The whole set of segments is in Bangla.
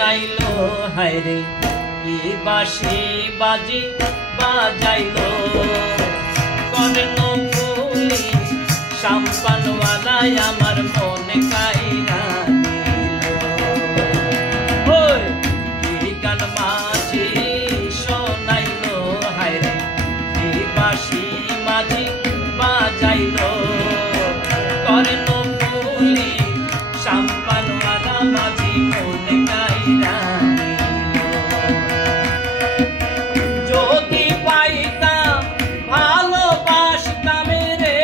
শোনাইলো হায়রে কি বাঁশি বাজি বাজাইলো কর্ণফুলি সাম্পানওয়ালায় আমার মনে কাইরা দিল কি গান মাঝি শোনাইলো হায়রে কি বাঁশি মাঝি বাজাইলো কর্ণফুলি সাম্পানওয়ালা মাঝি মনে কাইরা যদি পাইতাম ভালোবাসতাম রে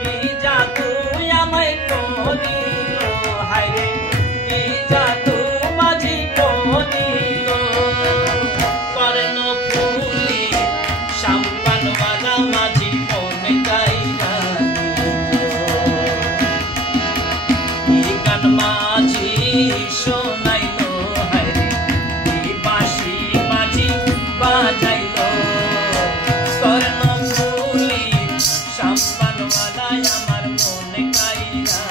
কি জাদু আমায় করিল হায়রে কি জাদু মাঝি করিল কর্ণফুলি সাম্পানওয়ালা মাঝি মনে কাইরা মাঝি শোনাইলো হায়রে কি বাঁশি মাঝি বাজাইলো কর্ণফুলি সাম্পানওয়ালায় আমার মনে কাইরা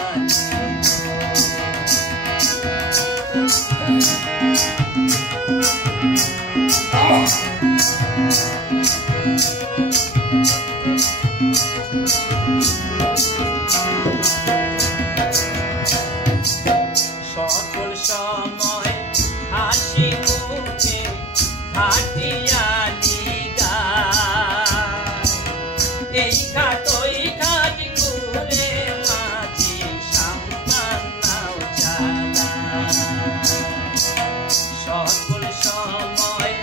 সকল সময় হাসি মুখে হাটিয়ালি গায় এই ঘাট ওই ঘাট ঘুরে মাঝি সাম্পান নাও চালায় সকল সময়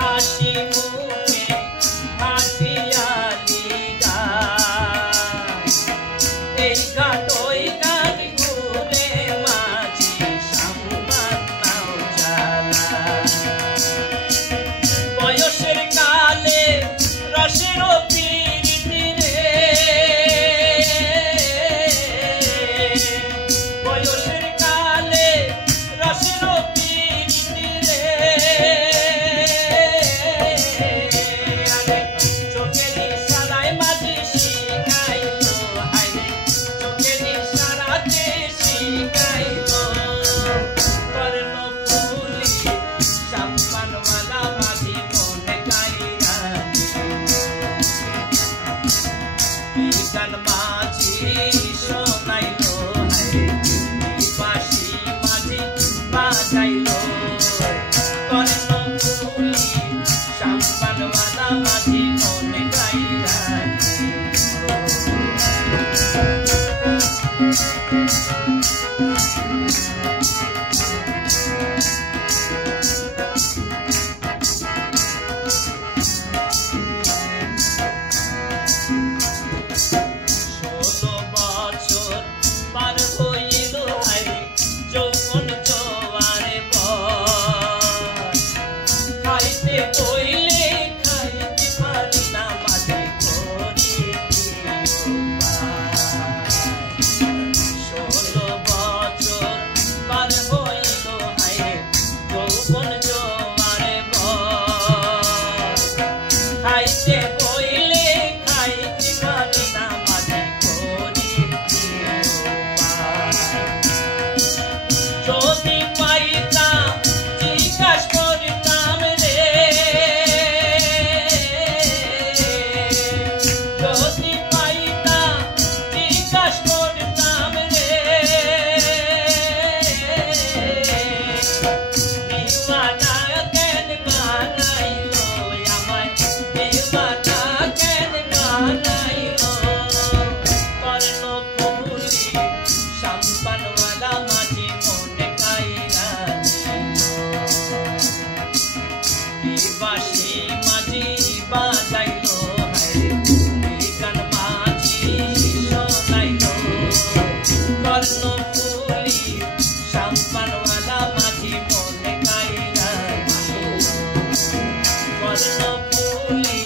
হাসি মুখে হাটিয়ালি গায় এই ঘাট ওই ঘাট ঘুরে বয়সের কালে রসের পীড়িতি রে বয়সের কালে রসের পীড়িতি রে চোখের ইশারায় মাঝি শিখাইলো হায়রে চোখের ইশারাতে শিখাইলো কর্ণফুলি সাম্পানওয়ালা মাঝি মনে কাইরা গান মাঝি শোনাইলো হায়রে কি বাঁশি মাঝি বাজাইলো কর্ণফুলি সাম্পানওয়ালা মাঝি মনে কাইরা পার হইল হায়রে যৌবন জোয়ারে বর খাইতে বইলে খাইতে পারি না মাঝে করি 16 বছর পার হইল হায়রে যৌবন জোয়ারে বর খাইতে বইলে খাইতে পারি না মাঝে যদি পাইতাম জিজ্ঞাস করিতাম রে যদি পাইতাম জিজ্ঞাস করিতাম রে দিওয়ানা কেন বানাইলো আমায় দিওয়ানা কেন বানাইলো কর্ণফুলি সাম্পানওয়ালা মাঝি মনে কাইরা কি বাঁশি মাঝি বাজাইলো হায়রে কি গান মাঝি শোনাইলো কর্ণফুলি সাম্পানওয়ালা মাঝি মনে কাইরা কর্ণফুলি